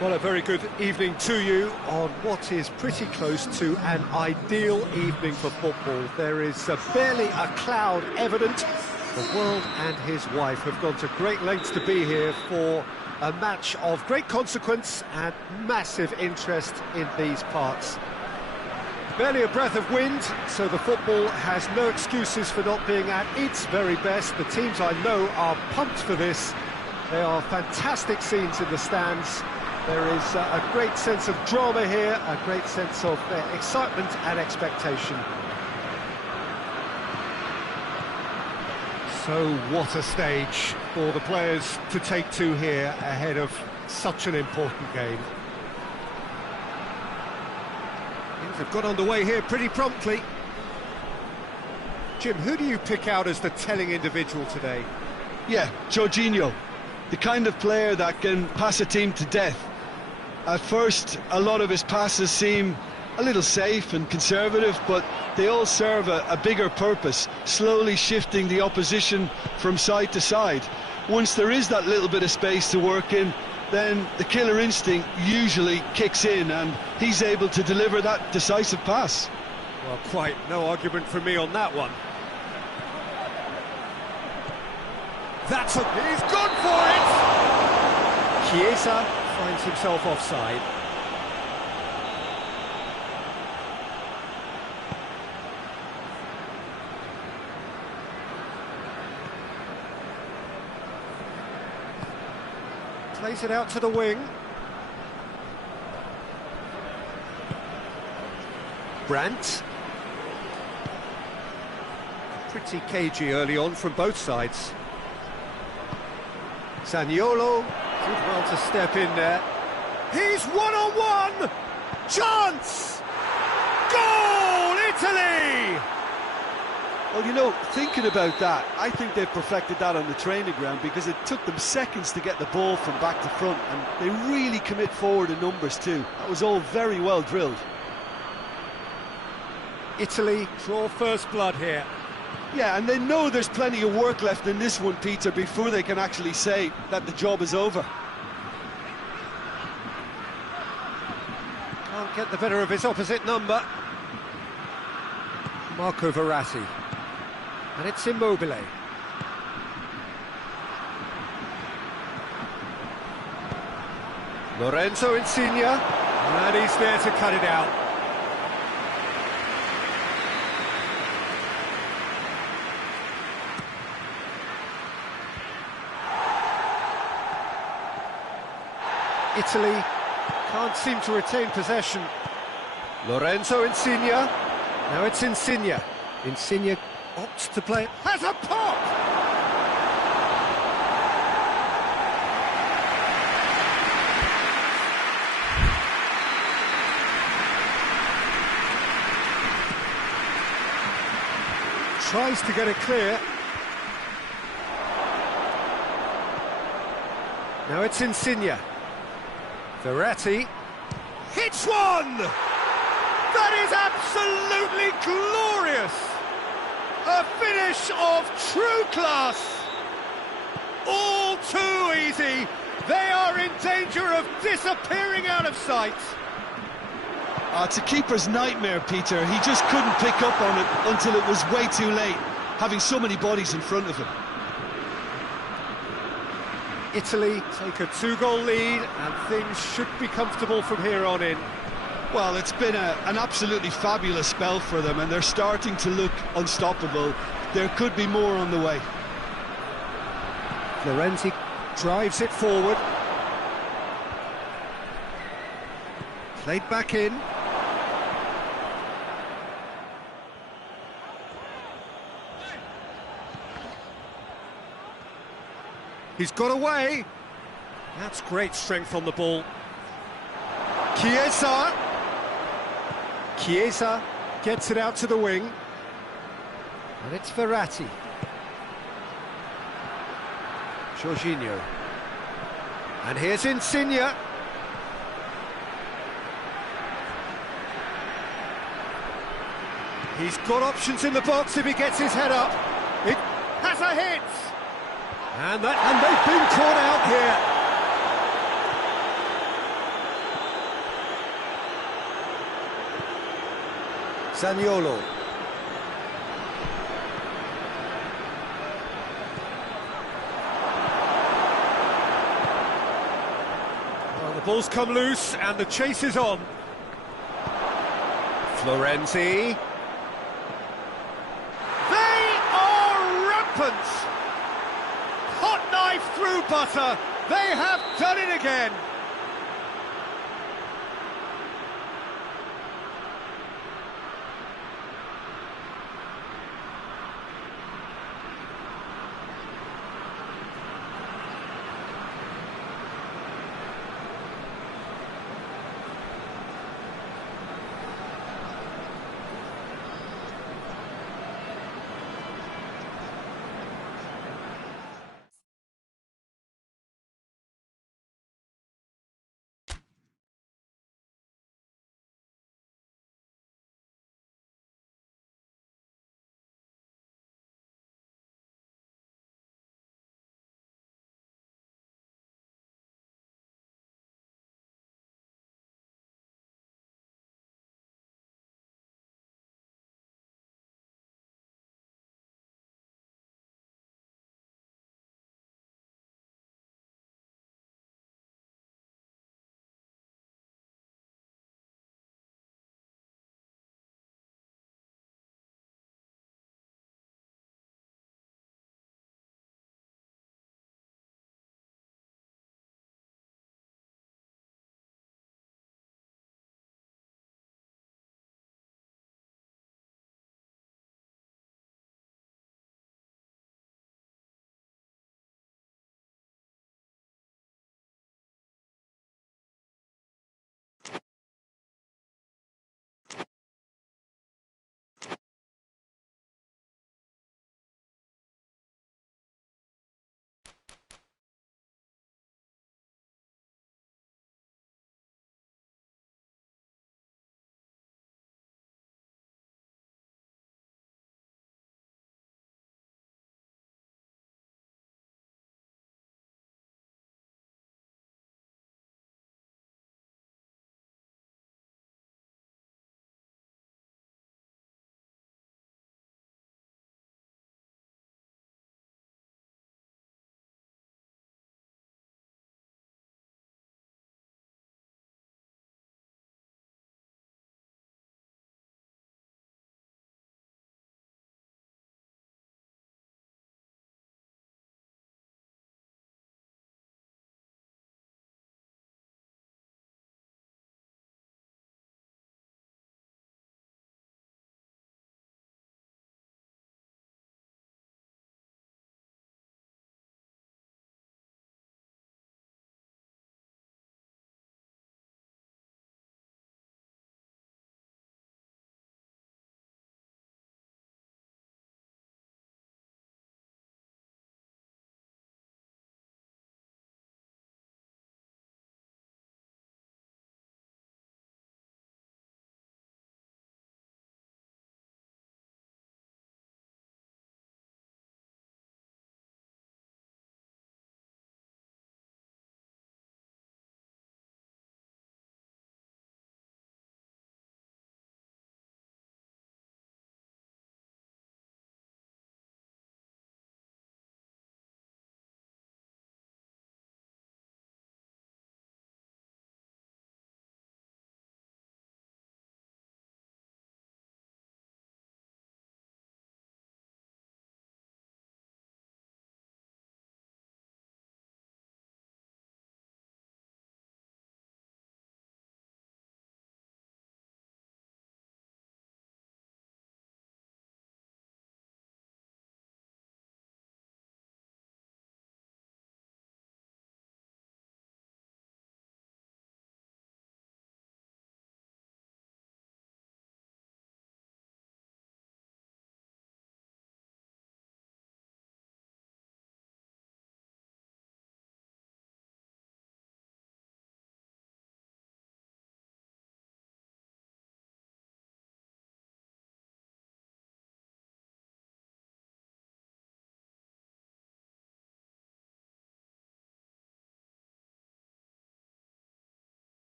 Well, a very good evening to you on what is pretty close to an ideal evening for football. There is barely a cloud evident. The world and his wife have gone to great lengths to be here for a match of great consequence and massive interest in these parts. Barely a breath of wind, so the football has no excuses for not being at its very best. The teams I know are pumped for this. There are fantastic scenes in the stands. There is a great sense of drama here, a great sense of excitement and expectation. So what a stage for the players to take to here ahead of such an important game. Things have got underway here pretty promptly. Jim, who do you pick out as the telling individual today? Yeah, Jorginho, the kind of player that can pass a team to death. At first, a lot of his passes seem a little safe and conservative, but they all serve a bigger purpose, slowly shifting the opposition from side to side. Once there is that little bit of space to work in, then the killer instinct usually kicks in, and he's able to deliver that decisive pass. Well, quite no argument from me on that one. He's gone for it! Chiesa finds himself offside. Plays it out to the wing. Brandt. Pretty cagey early on from both sides. Zaniolo did well to step in there. He's one-on-one! Chance! Goal, Italy! Well, you know, thinking about that, I think they've perfected that on the training ground, because it took them seconds to get the ball from back to front, and they really commit forward in numbers too. That was all very well drilled. Italy draw first blood here. Yeah, and they know there's plenty of work left in this one, Peter, before they can actually say that the job is over. Can't get the better of his opposite number. Marco Verratti. And it's Immobile. Lorenzo Insigne. And he's there to cut it out. Italy can't seem to retain possession. Lorenzo Insigne. Now it's Insigne. Insigne opts to play. Has a pop! Tries to get it clear. Now it's Insigne. Verratti hits one! That is absolutely glorious! A finish of true class! All too easy! They are in danger of disappearing out of sight! It's a keeper's nightmare, Peter. He just couldn't pick up on it until it was way too late, having so many bodies in front of him. Italy take a 2-goal lead, and things should be comfortable from here on in. Well, it's been an absolutely fabulous spell for them, and they're starting to look unstoppable. There could be more on the way. Florenzi drives it forward. Played back in. He's got away. That's great strength on the ball. Chiesa. Chiesa gets it out to the wing. And it's Verratti. Jorginho. And here's Insigne. He's got options in the box if he gets his head up. It has a hit! And they've been caught out Zaniolo. Well, the ball's come loose and the chase is on. Florenzi. They are rampant! Hot knife through butter. They have done it again.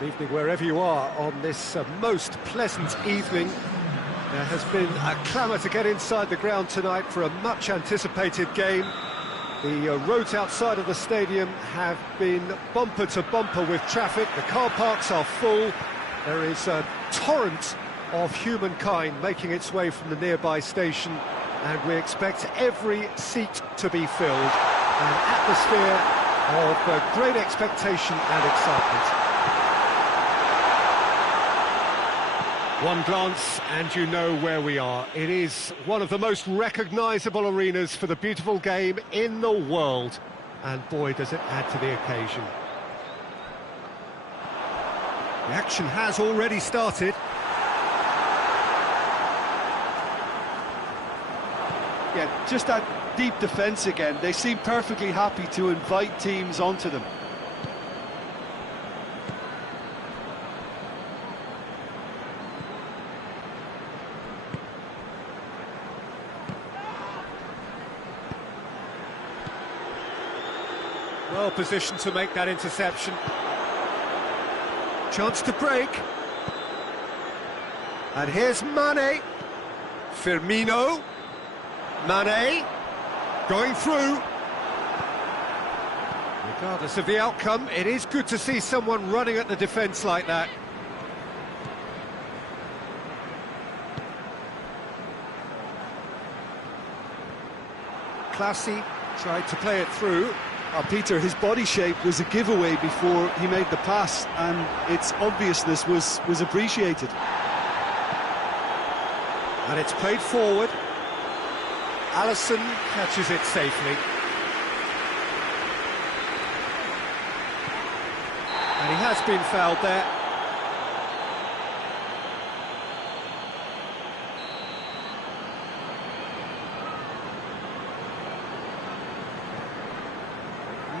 Good evening wherever you are on this most pleasant evening. There has been a clamour to get inside the ground tonight for a much-anticipated game. The roads outside of the stadium have been bumper to bumper with traffic. The car parks are full. There is a torrent of humankind making its way from the nearby station, and we expect every seat to be filled. An atmosphere of great expectation and excitement. One glance and you know where we are. It is one of the most recognisable arenas for the beautiful game in the world. And boy, does it add to the occasion. The action has already started. Yeah, just that deep defence again. They seem perfectly happy to invite teams onto them. Well positioned to make that interception. Chance to break. And here's Mane. Firmino. Mane. Going through. Regardless of the outcome, it is good to see someone running at the defence like that. Classy tried to play it through. Peter, his body shape was a giveaway before he made the pass, and its obviousness was appreciated. And it's played forward. Alisson catches it safely. And he has been fouled there.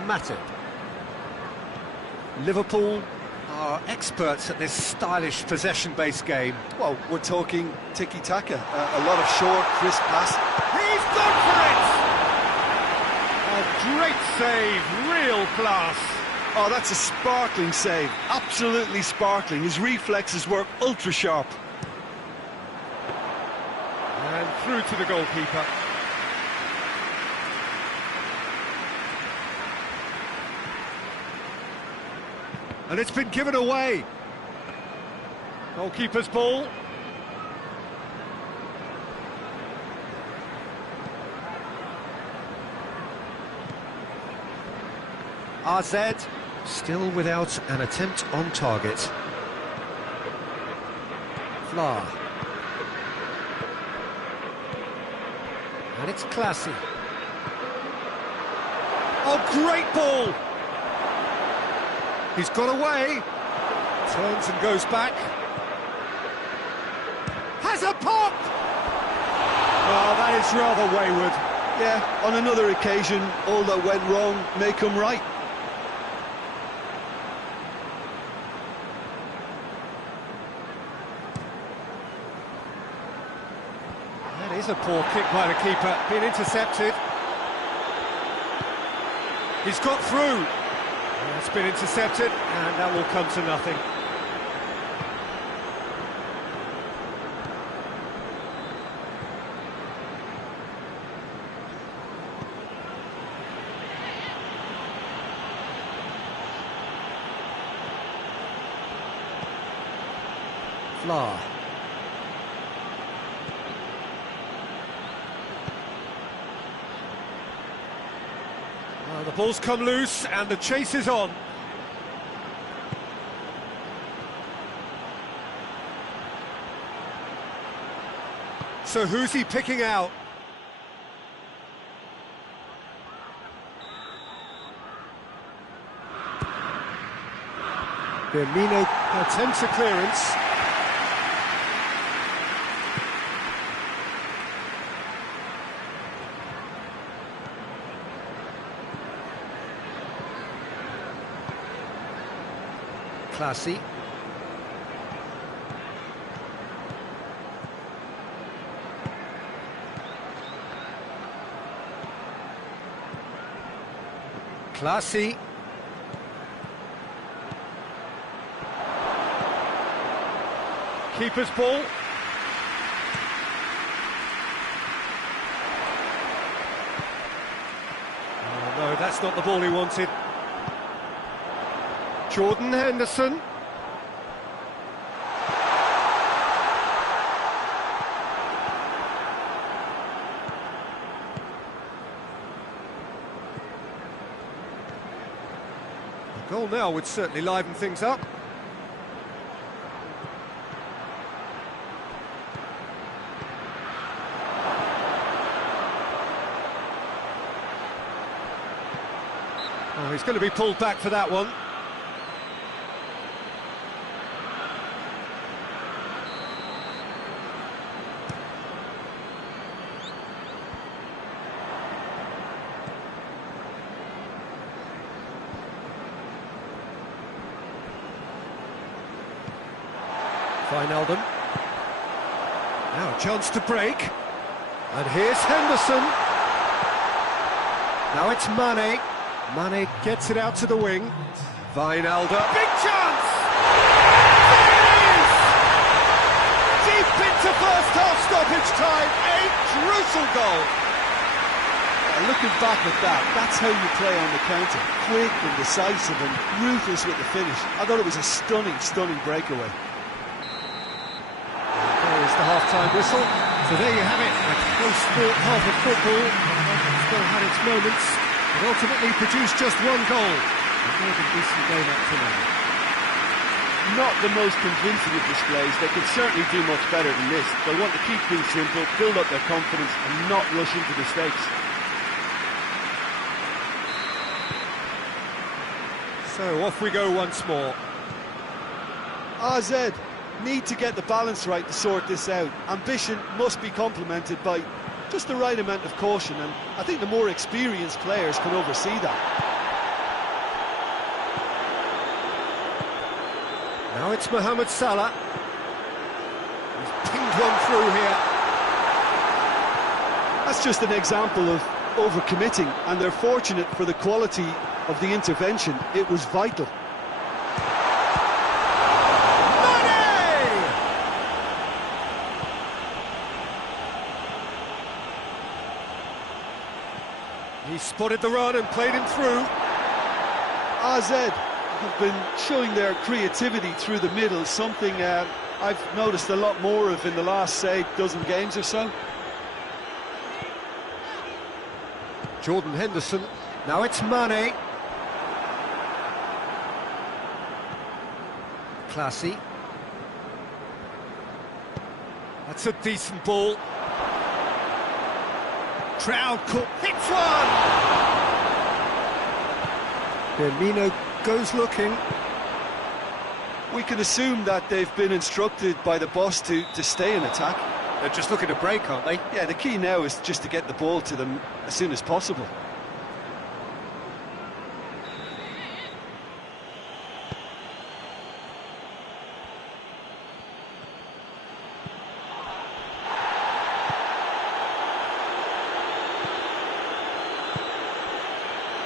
Matip. Liverpool are experts at this stylish possession-based game. Well, we're talking tiki-taka, a lot of short, crisp passes. He's gone for it! A great save, real class. Oh, that's a sparkling save, absolutely sparkling. His reflexes were ultra-sharp. And through to the goalkeeper. And it's been given away. Goalkeeper's ball. RZ still without an attempt on target. Fla. And it's Classy. Oh, great ball! He's got away, turns and goes back. Has a pop! Oh, that is rather wayward. Yeah, on another occasion, all that went wrong may come right. That is a poor kick by the keeper, being intercepted. He's got through. It's been intercepted, and that will come to nothing. Fla. The ball's come loose and the chase is on. So who's he picking out? Firmino attempts a clearance. Classy. Classy. Keeper's ball. Oh, no, that's not the ball he wanted. Jordan Henderson. A goal now would certainly liven things up. Oh, he's going to be pulled back for that one. Wijnaldum. Now a chance to break. And here's Henderson. Now it's Mane. Mane gets it out to the wing. Wijnaldum. Big chance! There it is! Deep into first half stoppage time. A crucial goal. Looking back at that, that's how you play on the counter. Quick and decisive and ruthless with the finish. I thought it was a stunning, stunning breakaway. There is the half-time whistle. So there you have it, a close-fought half of football. Still had its moments, but ultimately produced just one goal. A more than decent game up to now. Not the most convincing of displays. They could certainly do much better than this. They'll want to keep things simple, build up their confidence and not rush into the stakes. So off we go once more. AZ need to get the balance right to sort this out. Ambition must be complemented by just the right amount of caution, and I think the more experienced players can oversee that. Now it's Mohamed Salah. He's pinged one through here. That's just an example of overcommitting, and they're fortunate for the quality of the intervention. It was vital. He spotted the run and played him through. AZ have been showing their creativity through the middle, something I've noticed a lot more of in the last, say, dozen games or so. Jordan Henderson. Now it's Mane. Classy. That's a decent ball. Crowd hits one! Firmino goes looking. We can assume that they've been instructed by the boss to stay in attack. They're just looking to break, aren't they? Yeah, the key now is just to get the ball to them as soon as possible.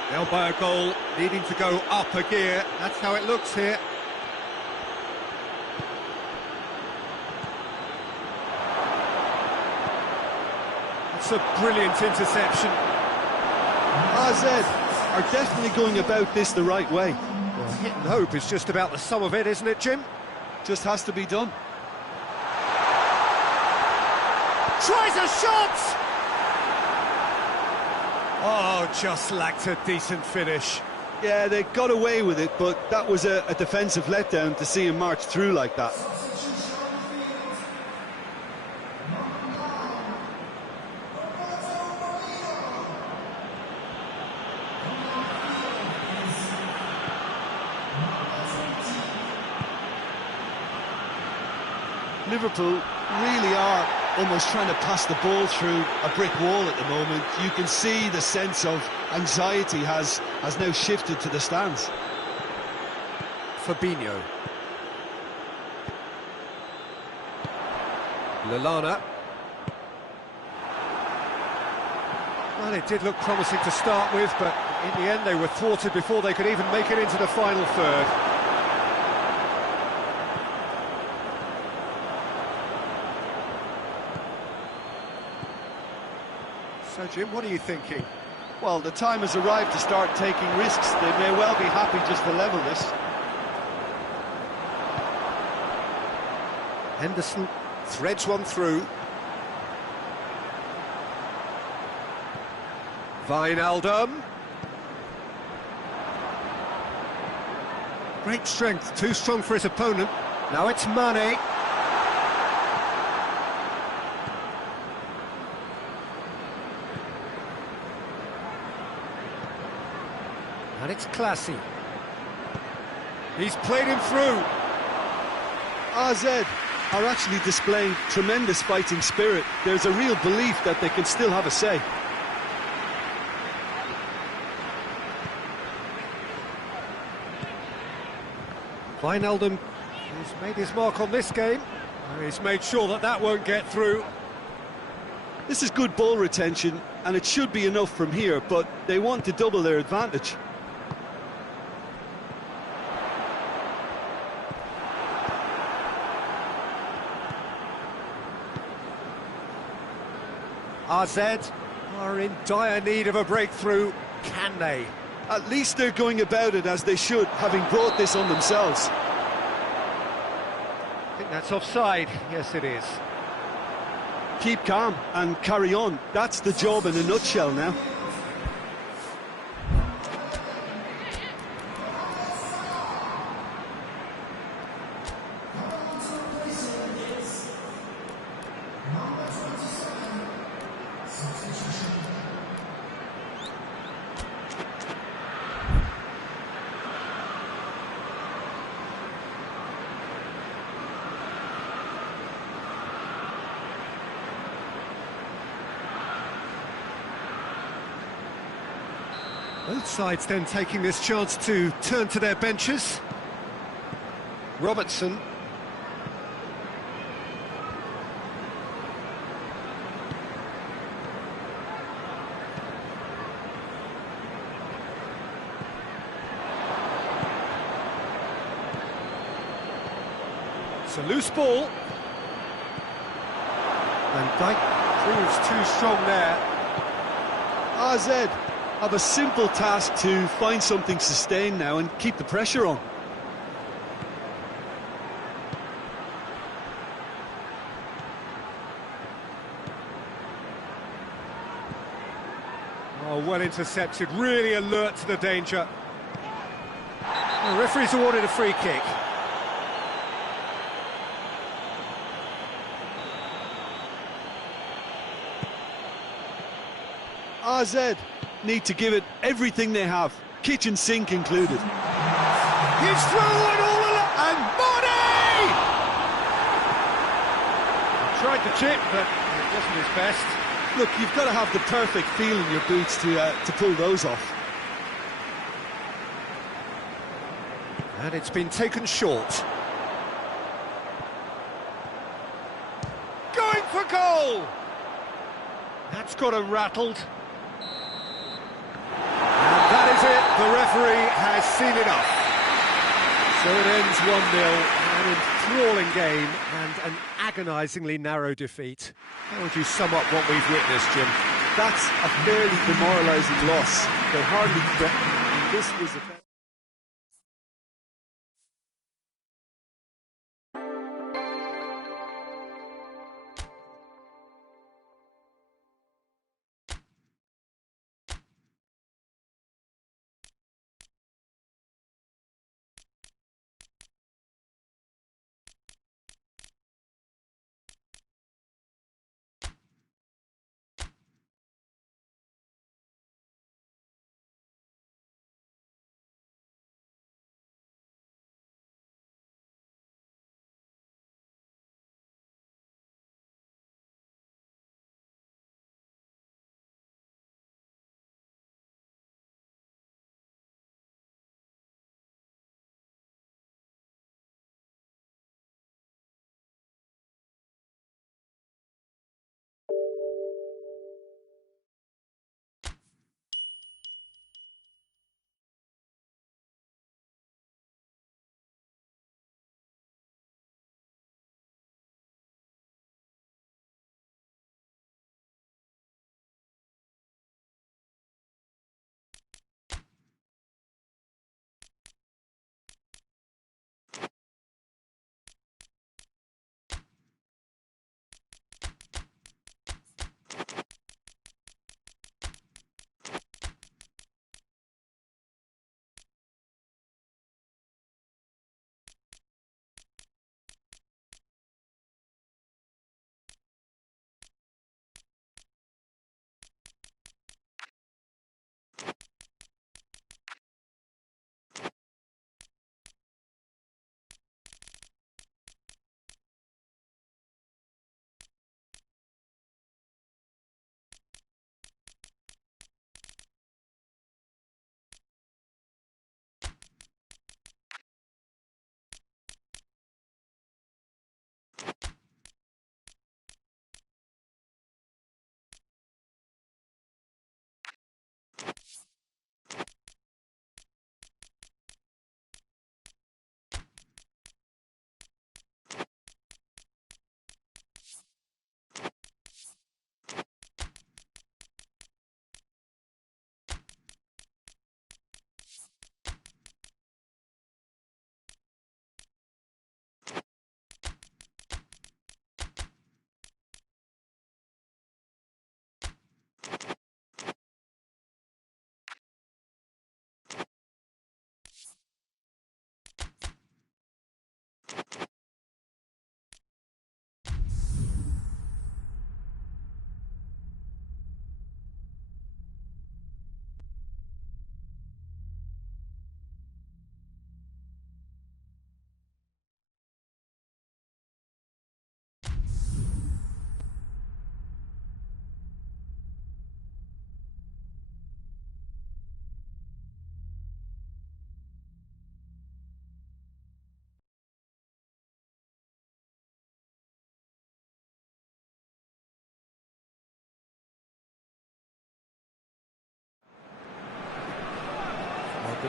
They'll buy a goal, needing to go up a gear. That's how it looks here. That's a brilliant interception. AZ are definitely going about this the right way. Well, hit and hope is just about the sum of it, isn't it, Jim? Just has to be done. Tries a shot! Oh, just lacked a decent finish. Yeah, they got away with it, but that was a defensive letdown to see him march through like that. Liverpool really are almost trying to pass the ball through a brick wall at the moment. You can see the sense of anxiety has now shifted to the stands. Fabinho. Lallana. Well, it did look promising to start with, but in the end they were thwarted before they could even make it into the final third. So, Jim, what are you thinking? Well, the time has arrived to start taking risks. They may well be happy just to level this. Henderson threads one through. Wijnaldum. Great strength, too strong for his opponent. Now it's Mane. And it's Classy. He's played him through. AZ are actually displaying tremendous fighting spirit. There's a real belief that they can still have a say. Wijnaldum has made his mark on this game. He's made sure that that won't get through. This is good ball retention, and it should be enough from here, but they want to double their advantage. AZ are in dire need of a breakthrough. Can they? At least they're going about it as they should, having brought this on themselves. I think that's offside. Yes, it is. Keep calm and carry on. That's the job in a nutshell now. Both sides then taking this chance to turn to their benches. Robertson. It's a loose ball. And Dijk proves too strong there. AZ have a simple task to find something sustained now and keep the pressure on. Oh, well intercepted, really alert to the danger. The referee's awarded a free kick. AZ need to give it everything they have, kitchen sink included. He's through and all along, and Mane! Tried to chip, but it wasn't his best. Look, you've got to have the perfect feel in your boots to pull those off. And it's been taken short. Going for goal! That's got him rattled. That is it, the referee has seen enough. So it ends 1-0, an enthralling game and an agonisingly narrow defeat. How would you sum up what we've witnessed, Jim? That's a fairly demoralising loss. They hardly threatened. This was a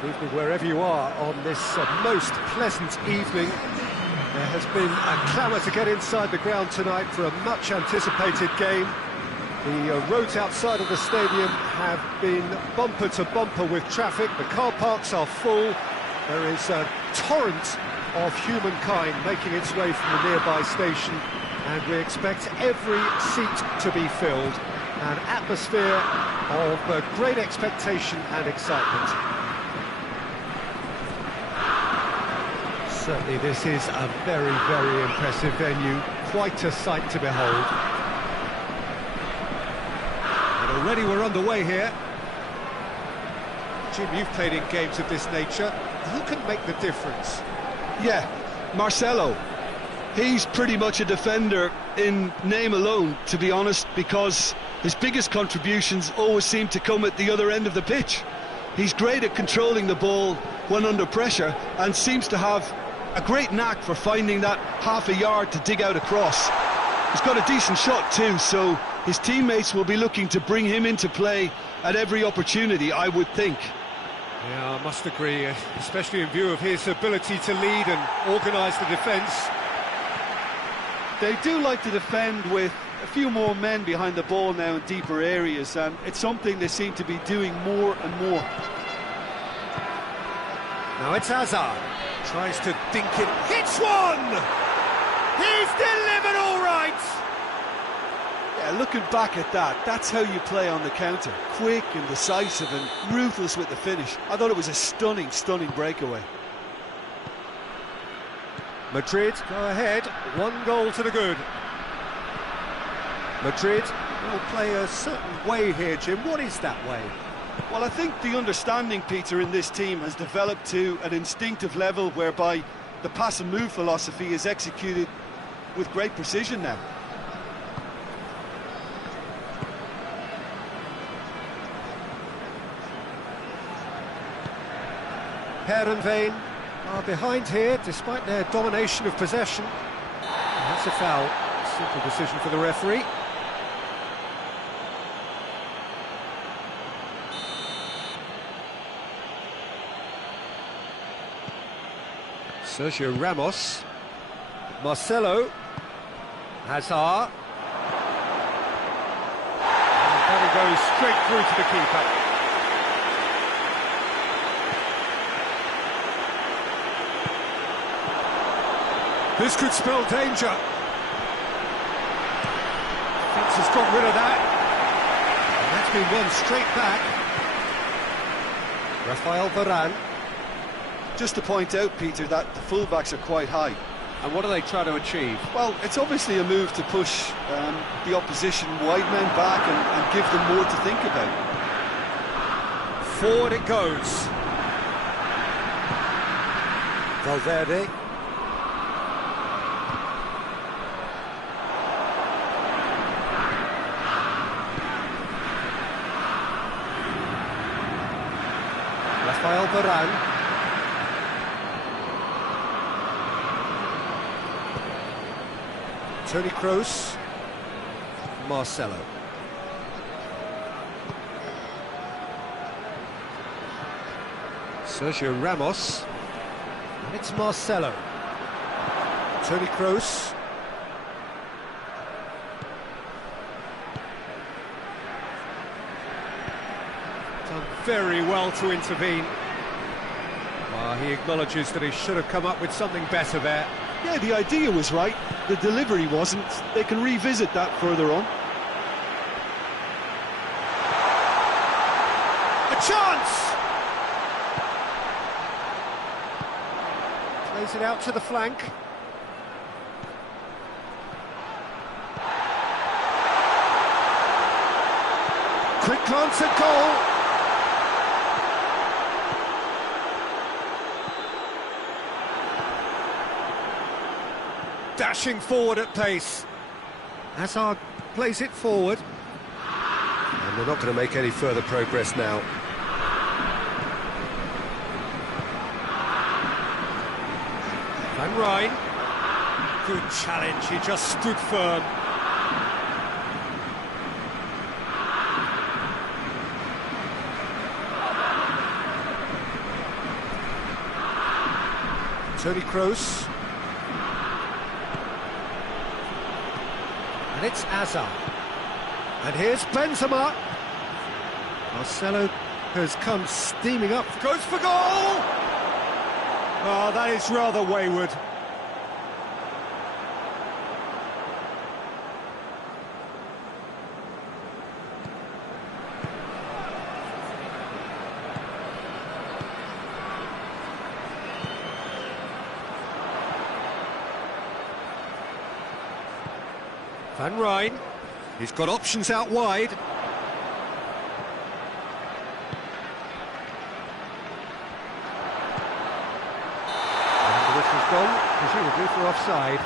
Good evening wherever you are on this most pleasant evening. There has been a clamour to get inside the ground tonight for a much-anticipated game. The roads outside of the stadium have been bumper to bumper with traffic. The car parks are full. There is a torrent of humankind making its way from the nearby station, and we expect every seat to be filled. An atmosphere of great expectation and excitement. Certainly this is a very, very impressive venue, quite a sight to behold. And already we're underway here. Jim, you've played in games of this nature. Who can make the difference? Yeah, Marcelo. He's pretty much a defender in name alone, to be honest, because his biggest contributions always seem to come at the other end of the pitch. He's great at controlling the ball when under pressure and seems to have a great knack for finding that half a yard to dig out a cross. He's got a decent shot too, so his teammates will be looking to bring him into play at every opportunity, I would think. Yeah, I must agree, especially in view of his ability to lead and organise the defence. They do like to defend with a few more men behind the ball now in deeper areas, and it's something they seem to be doing more and more. Now it's Hazard, tries to dink it, hits one! He's delivered all right! Yeah, looking back at that, that's how you play on the counter. Quick and decisive and ruthless with the finish. I thought it was a stunning, stunning breakaway. Madrid go ahead, 1 goal to the good. Madrid will play a certain way here, Jim. What is that way? Well, I think the understanding, Peter, in this team has developed to an instinctive level whereby the pass and move philosophy is executed with great precision now. Heerenveen are behind here despite their domination of possession. That's a foul. Simple decision for the referee. Sergio Ramos, Marcelo, Hazard, and then it goes straight through to the keeper. This could spell danger. Fence has got rid of that. And that's been won straight back. Rafael Varane. Just to point out, Peter, that the fullbacks are quite high. And what are they trying to achieve? Well, it's obviously a move to push the opposition wide men back and give them more to think about. Forward it goes. Valverde. Rafael Varane. Toni Kroos. Marcelo. Sergio Ramos. And it's Marcelo. Toni Kroos. Done very well to intervene. He acknowledges that he should have come up with something better there. Yeah, the idea was right, the delivery wasn't. They can revisit that further on. A chance! Plays it out to the flank. Quick glance at goal. Dashing forward at pace. Hazard plays it forward. And they're not going to make any further progress now. Van Rijn. Good challenge, he just stood firm. Toni Kroos. And it's Hazard. And here's Benzema. Marcelo has come steaming up, goes for goal! Oh, that is rather wayward. Van Rijn, he's got options out wide. And the whistle's gone, presumably for offside.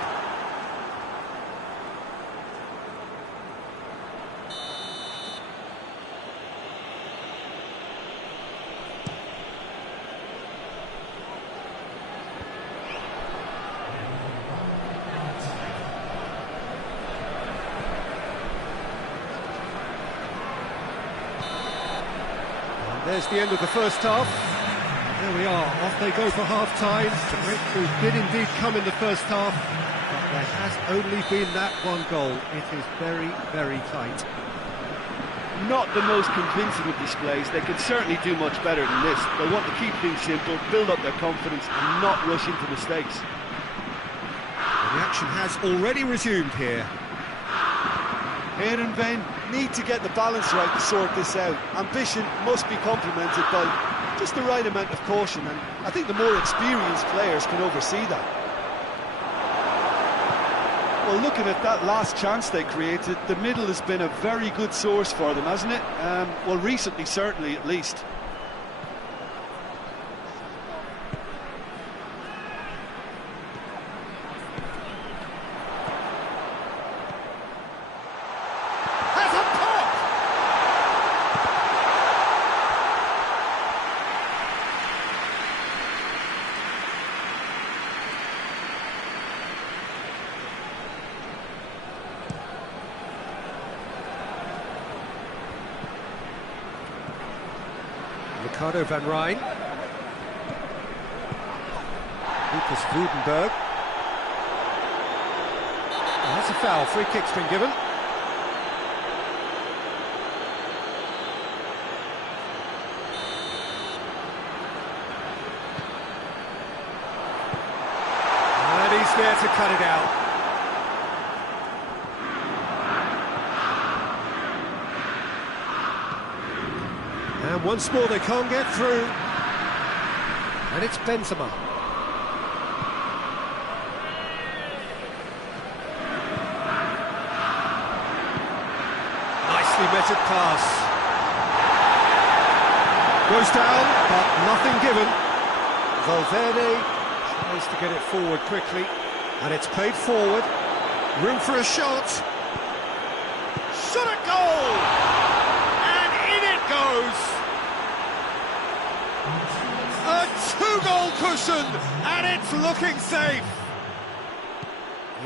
There's the end of the first half. There we are, off they go for half-time. The breakthrough did indeed come in the first half, but there has only been that one goal. It is very, very tight. Not the most convincing of displays. They could certainly do much better than this. They want to keep things simple, build up their confidence and not rush into mistakes. The action has already resumed here. Heerenveen need to get the balance right to sort this out. Ambition must be complemented by just the right amount of caution, and I think the more experienced players can oversee that. Well, looking at that last chance they created, the middle has been a very good source for them, hasn't it? Well, recently, certainly, at least. Ricardo van Rijn. Lucas Woudenberg. Oh, that's a foul, free kick's been given. And he's there to cut it out. And once more they can't get through. And it's Benzema. Nicely measured pass. Goes down, but nothing given. Valverde tries to get it forward quickly. And it's played forward. Room for a shot. Shot at goal! And in it goes! A two-goal cushion, and it's looking safe.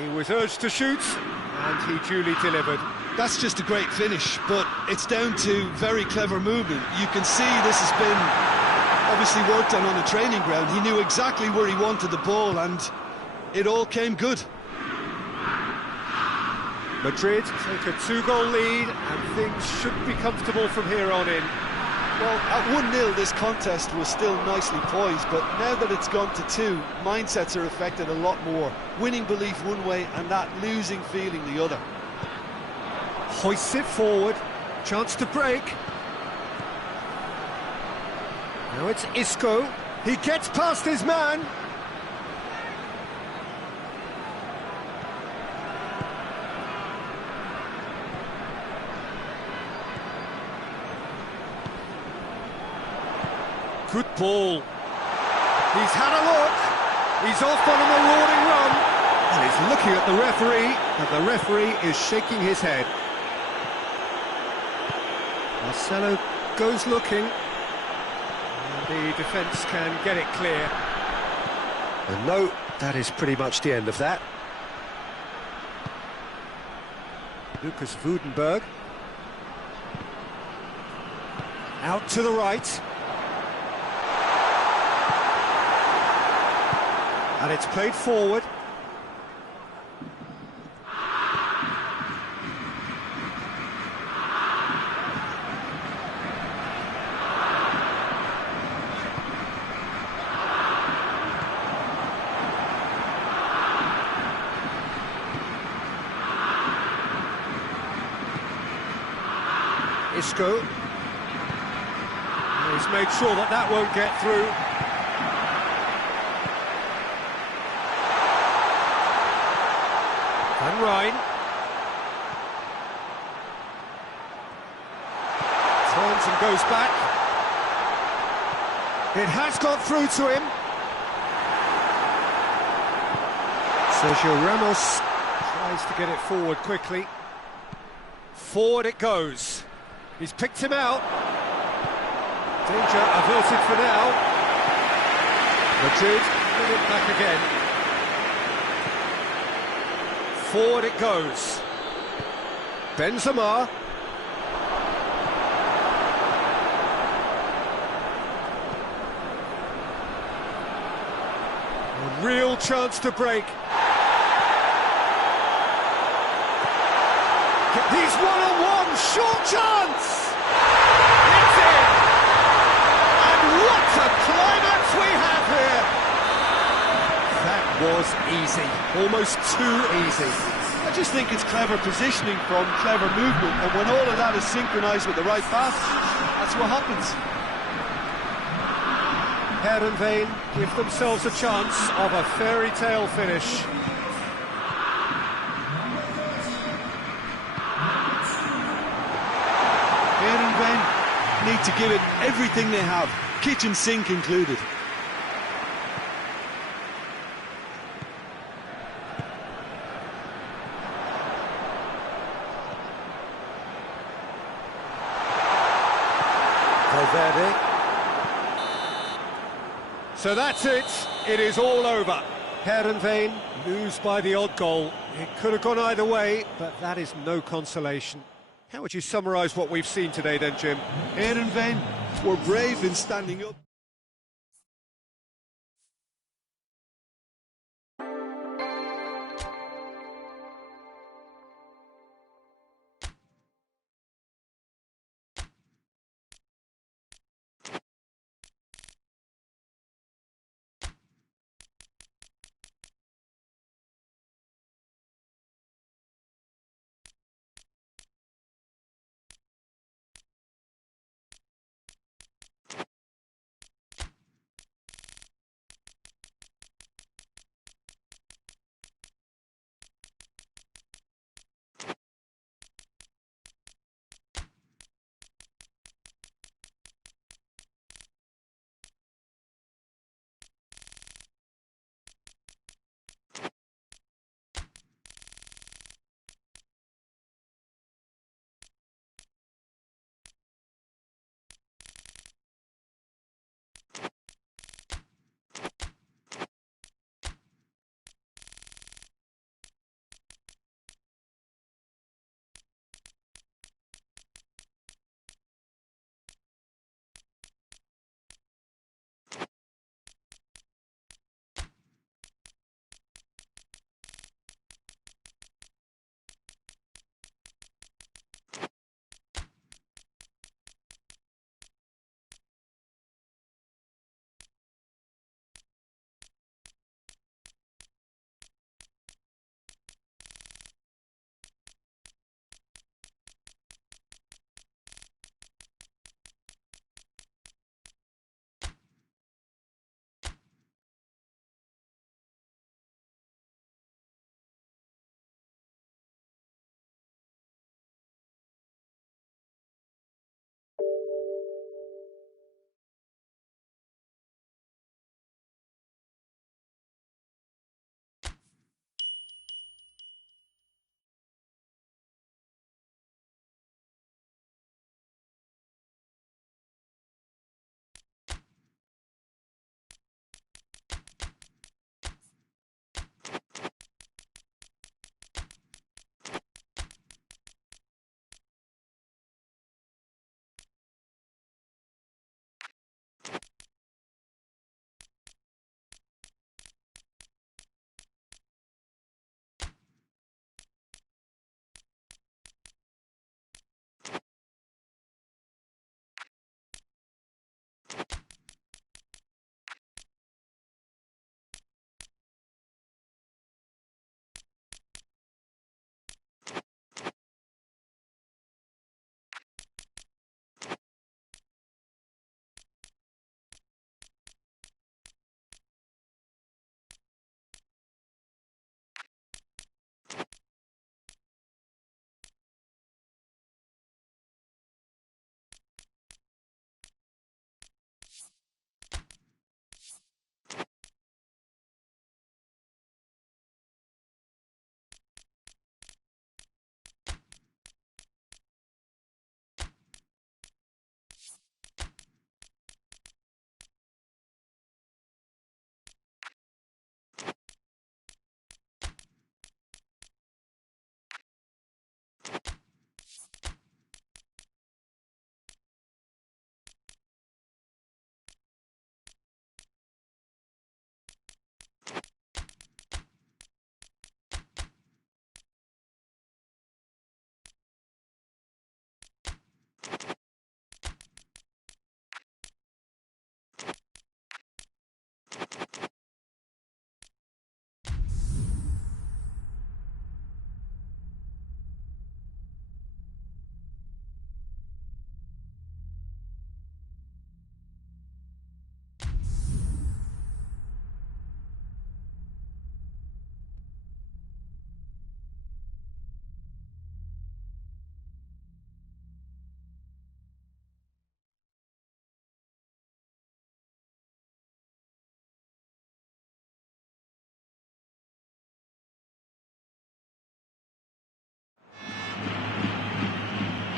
He was urged to shoot, and he duly delivered. That's just a great finish, but it's down to very clever movement. You can see this has been obviously worked on the training ground. He knew exactly where he wanted the ball, and it all came good. Madrid take a two-goal lead, and things should be comfortable from here on in. Well, at 1-0 this contest was still nicely poised, but now that it's gone to 2, mindsets are affected a lot more. Winning belief one way and that losing feeling the other. Hoists it forward, chance to break. Now it's Isco, he gets past his man. Good ball. He's had a look. He's off on a marauding run. And he's looking at the referee, and the referee is shaking his head. Marcelo goes looking. And the defence can get it clear. And no, that is pretty much the end of that. Lucas Woudenberg. Out to the right. And it's played forward. Isco. And he's made sure that that won't get through. Van Rijn. Turns and goes back. It has got through to him. Sergio Ramos tries to get it forward quickly. Forward it goes. He's picked him out. Danger averted for now. Madrid bring it back again. Forward it goes. Benzema. A real chance to break. He's one-on-one, short chance! It's in! And what a climax we have here! That was easy, almost too easy. I just think it's clever positioning from clever movement, and when all of that is synchronised with the right pass, that's what happens. Heerenveen give themselves a chance of a fairy tale finish. Need to give it everything they have, kitchen sink included. Valverde. So that's it. It is all over. Heerenveen lose by the odd goal. It could have gone either way, but that is no consolation. How would you summarise what we've seen today then, Jim? Heerenveen were brave in standing up.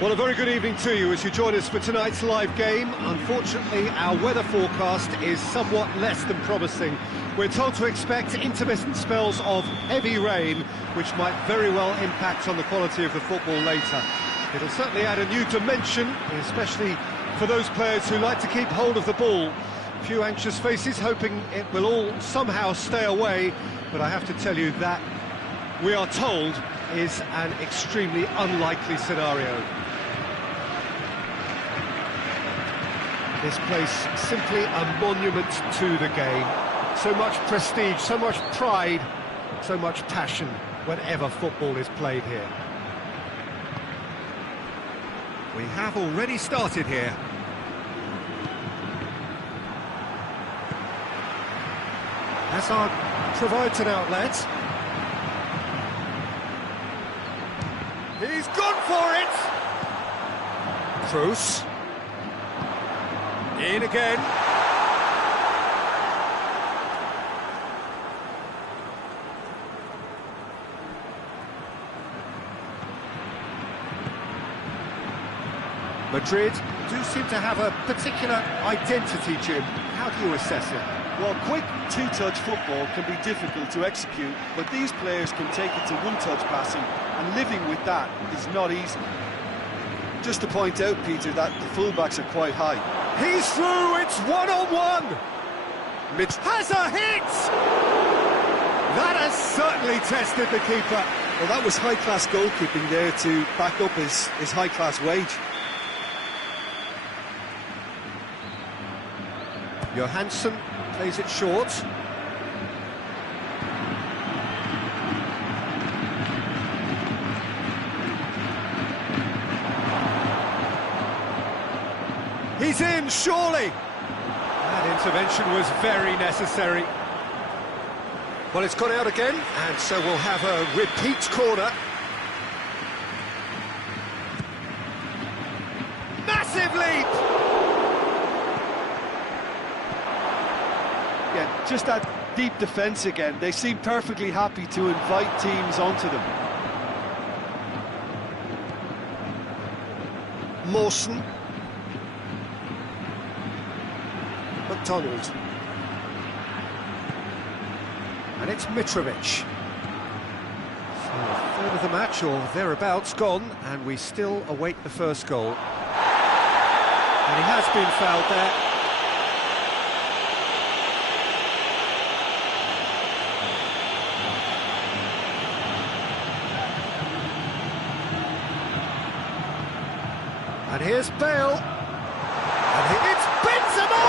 Well, a very good evening to you as you join us for tonight's live game. Unfortunately, our weather forecast is somewhat less than promising. We're told to expect intermittent spells of heavy rain, which might very well impact on the quality of the football later. It'll certainly add a new dimension, especially for those players who like to keep hold of the ball. A few anxious faces hoping it will all somehow stay away, but I have to tell you that we are told is an extremely unlikely scenario. This place simply a monument to the game. So much prestige, so much pride, so much passion whenever football is played here. We have already started here. Hazard provides an outlet. He's gone for it! Kroos. In again. Madrid do seem to have a particular identity, Jim. How do you assess it? Well, quick two-touch football can be difficult to execute, but these players can take it to one-touch passing, and living with that is not easy. Just to point out, Peter, that the fullbacks are quite high. He's through, it's one-on-one! Has a hit! That has certainly tested the keeper. Well, that was high-class goalkeeping there to back up his high-class wage. Johansson plays it short. He's in, surely! That intervention was very necessary. Well, it's gone out again, and so we'll have a repeat corner. Massive leap! Yeah, just that deep defence again. They seem perfectly happy to invite teams onto them. Mawson. McDonald. And it's Mitrovic. So a third of the match, or thereabouts, gone, and we still await the first goal. And he has been fouled there. And here's Bale. And it's Benzema!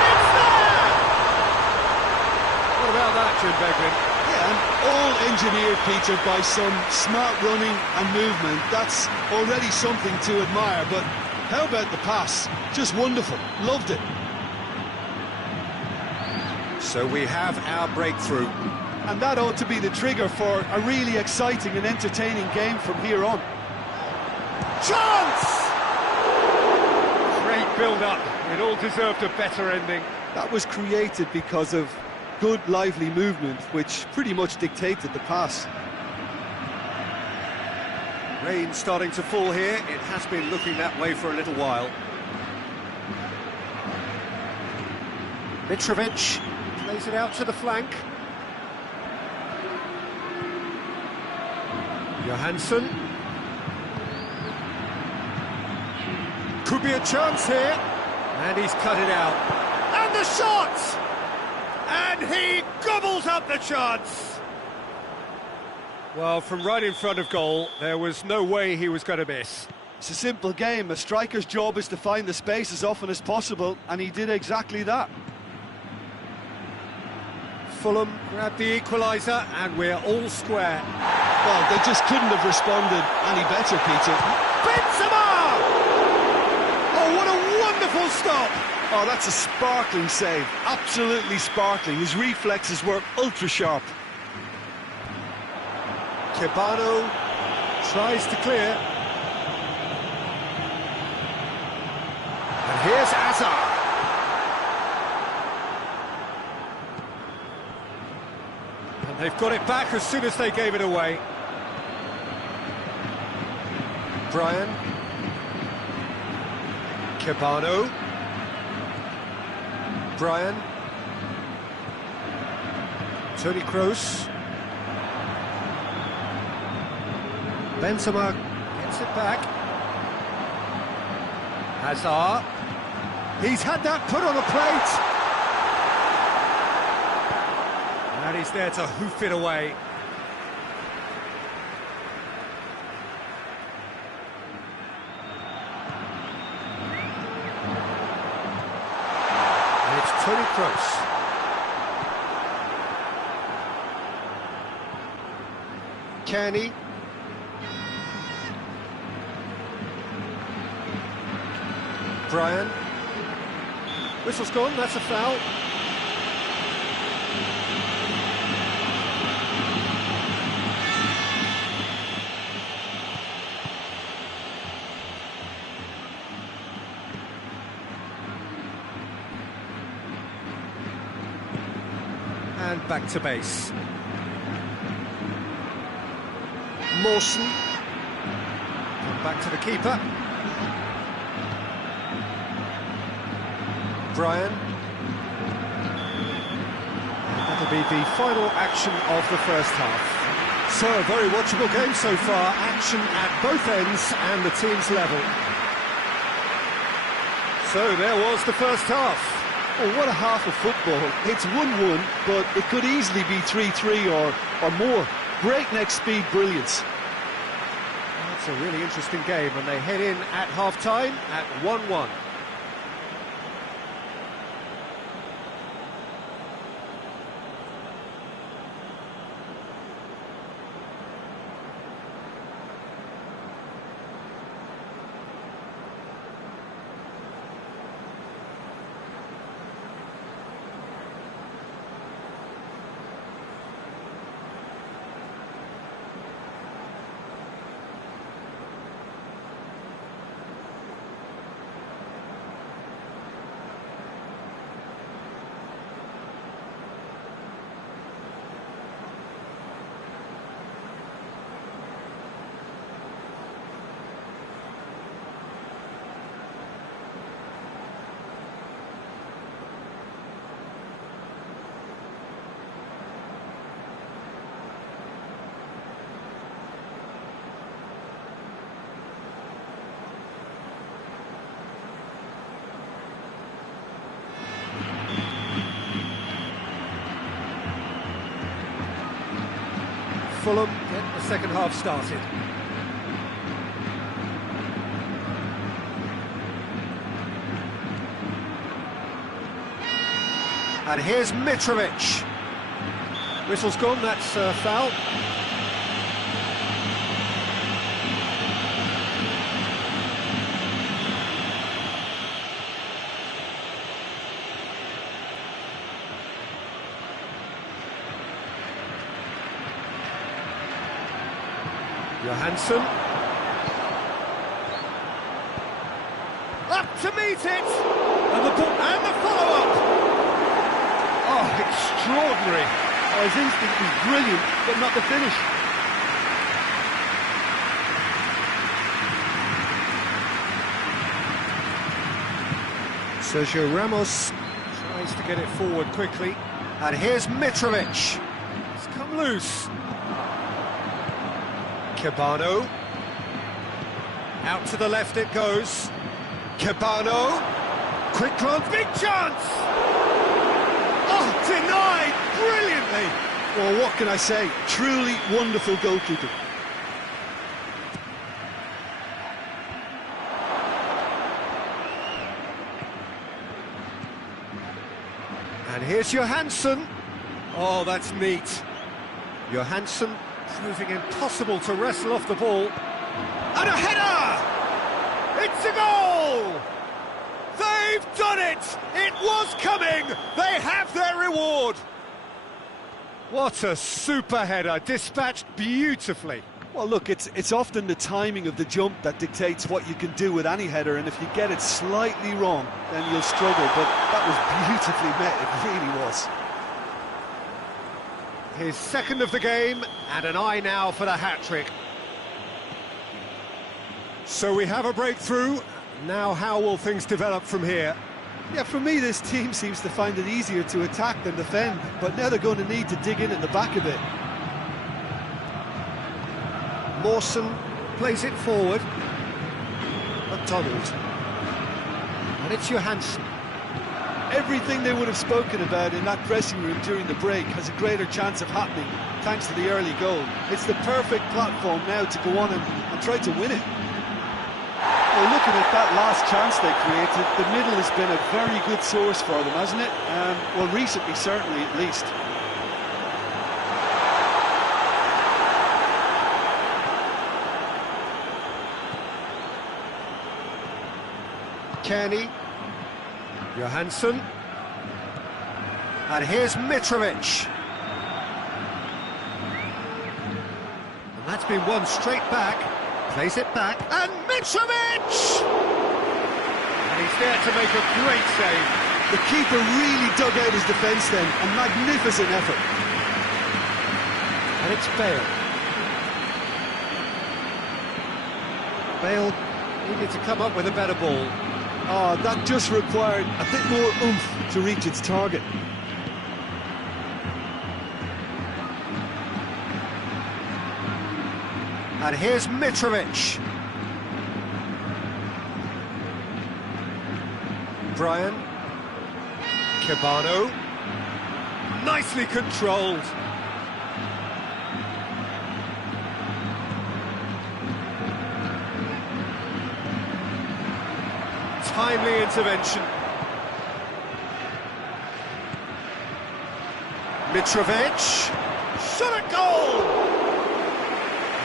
It's there! What about that, Jim Beglin? Yeah, and all engineered, Peter, by some smart running and movement. That's already something to admire, but how about the pass? Just wonderful. Loved it. So we have our breakthrough. And that ought to be the trigger for a really exciting and entertaining game from here on. Chance! Great build-up. It all deserved a better ending. That was created because of good, lively movement, which pretty much dictated the pass. Rain starting to fall here. It has been looking that way for a little while. Mitrovic plays it out to the flank. Johansson. Could be a chance here. And he's cut it out. And the shot! And he gobbles up the chance! Well, from right in front of goal, there was no way he was going to miss. It's a simple game. A striker's job is to find the space as often as possible, and he did exactly that. Fulham grabbed the equaliser, and we're all square. Well, they just couldn't have responded any better, Peter. Benzema! Oh, what a wonderful stop! Oh, that's a sparkling save. Absolutely sparkling. His reflexes were ultra-sharp. Kebano tries to clear. And here's Hazard. And they've got it back as soon as they gave it away. Brian. Kebano. Brian. Toni Kroos. Benzema gets it back. Hazard. He's had that put on a plate. And he's there to hoof it away. And it's Toni Kroos. Kenny. Brian. Whistle's gone, that's a foul. And back to base. Mawson. And back to the keeper. Brian. That'll be the final action of the first half. So, a very watchable game so far. Action at both ends and the team's level. So, there was the first half. Oh, what a half of football. It's 1-1, but it could easily be 3-3 or more. Breakneck speed brilliance. That's a really interesting game, and they head in at half-time at 1-1. Fulham get the second half started. And here's Mitrovic. Whistle's gone, that's a foul. Johansson. Up to meet it! And the follow-up! Oh, extraordinary. Oh, his instinct was brilliant, but not the finish. Sergio Ramos tries to get it forward quickly. And here's Mitrovic. It's come loose. Kebano. Out to the left it goes. Kebano. Quick glance, big chance! Oh, denied brilliantly! Well, what can I say? Truly wonderful goalkeeping. And here's Johansson. Oh, that's neat. Johansson proving impossible to wrestle off the ball. And a header! It's a goal! They've done it! It was coming! They have their reward! What a super header, dispatched beautifully. Well, look, it's often the timing of the jump that dictates what you can do with any header, and if you get it slightly wrong, then you'll struggle, but that was beautifully met, it really was. His second of the game, and an eye now for the hat-trick. So we have a breakthrough. Now how will things develop from here? Yeah, for me, this team seems to find it easier to attack than defend, but now they're going to need to dig in at the back a bit. Mawson plays it forward. McDonald. And it's Johansson. Everything they would have spoken about in that dressing room during the break has a greater chance of happening thanks to the early goal. It's the perfect platform now to go on and try to win it. Well, looking at that last chance they created, the middle has been a very good source for them, hasn't it? Well, recently, certainly, at least. Kearney. Johansson. And here's Mitrovic. And that's been won straight back. Plays it back, and Mitrovic! And he's there to make a great save. The keeper really dug out his defence then, a magnificent effort. And it's Bale. Bale needed to come up with a better ball. Oh, that just required a bit more oomph to reach its target. And here's Mitrovic. Brian. Kebano. Nicely controlled. Timely intervention. Mitrovic. Shot a goal!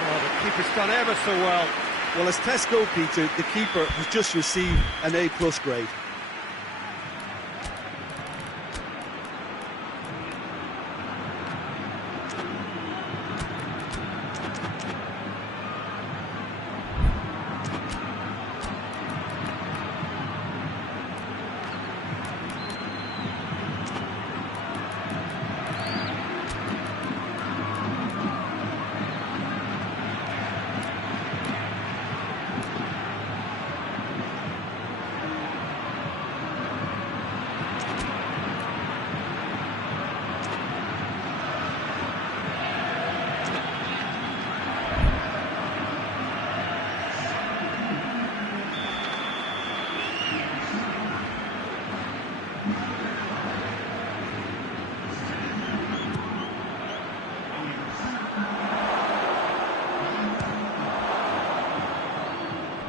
Oh, the keeper's done ever so well. Well, as test goalkeeper, the keeper has just received an A+ grade.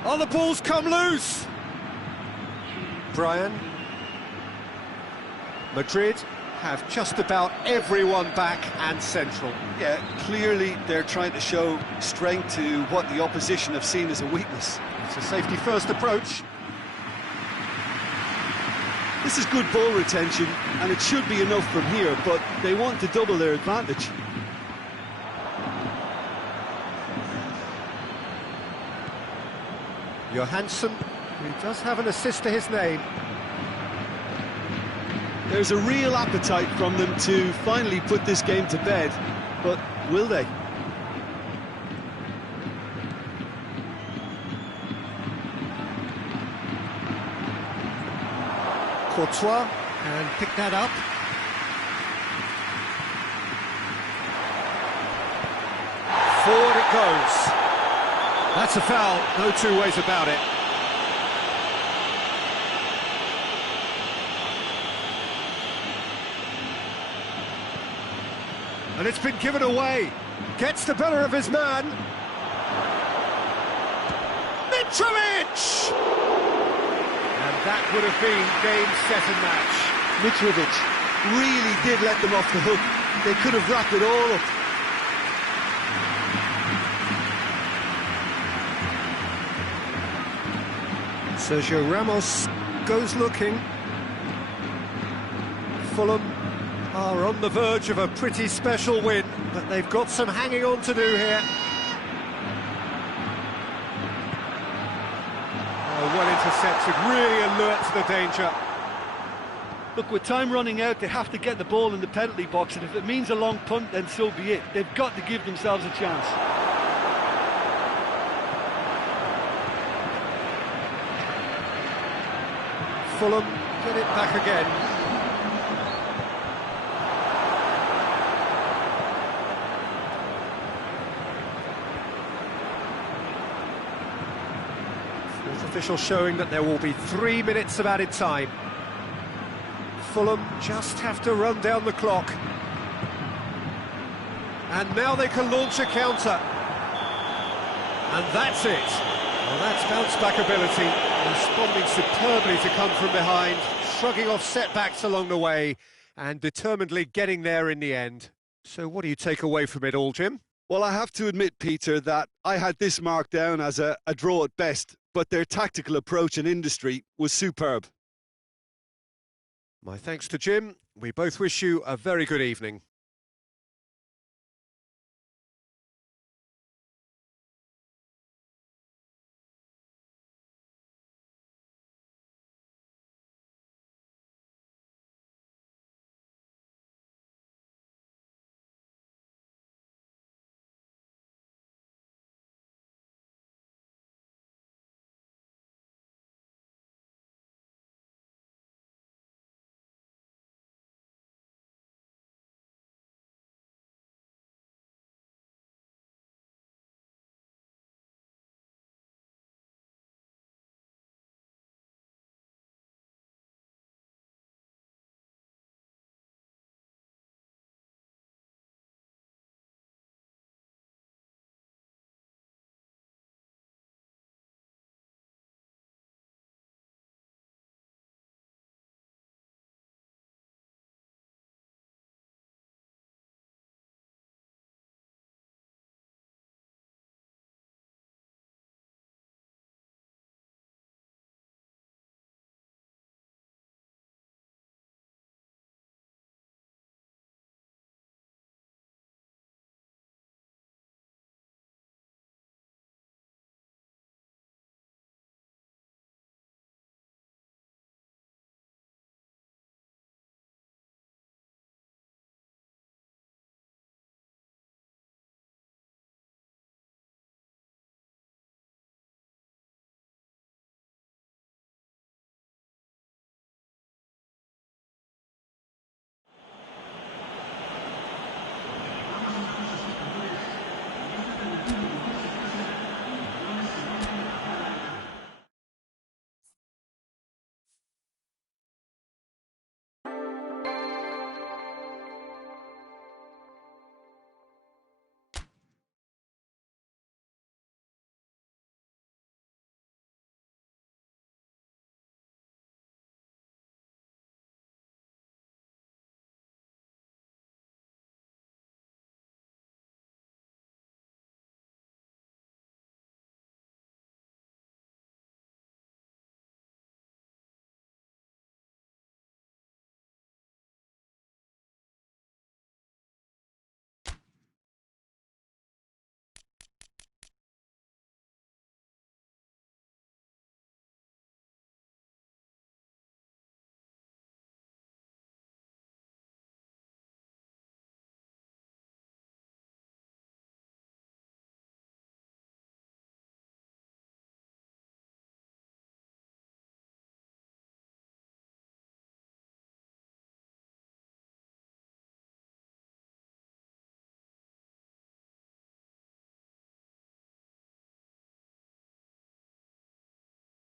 Oh, the ball's come loose! Brian. Madrid have just about everyone back and central. Yeah, clearly they're trying to show strength to what the opposition have seen as a weakness. It's a safety-first approach. This is good ball retention, and it should be enough from here, but they want to double their advantage. Johansson, who does have an assist to his name. There's a real appetite from them to finally put this game to bed, but will they? Courtois can pick that up. Forward it goes. That's a foul, no two ways about it. And it's been given away. Gets the better of his man. Mitrovic! And that would have been game, set and match. Mitrovic really did let them off the hook. They could have wrapped it all up. Sergio Ramos goes looking. Fulham are on the verge of a pretty special win, but they've got some hanging on to do here. Oh, well intercepted, really alert to the danger. Look, with time running out, they have to get the ball in the penalty box, and if it means a long punt, then so be it. They've got to give themselves a chance. Fulham get it back again. Fourth official showing that there will be 3 minutes of added time. Fulham just have to run down the clock. And now they can launch a counter. And that's it. Well, that's bounce-back ability, responding superbly to come from behind, shrugging off setbacks along the way, and determinedly getting there in the end. So what do you take away from it all, Jim? Well, I have to admit, Peter, that I had this marked down as a draw at best, but their tactical approach and industry was superb. My thanks to Jim. We both wish you a very good evening.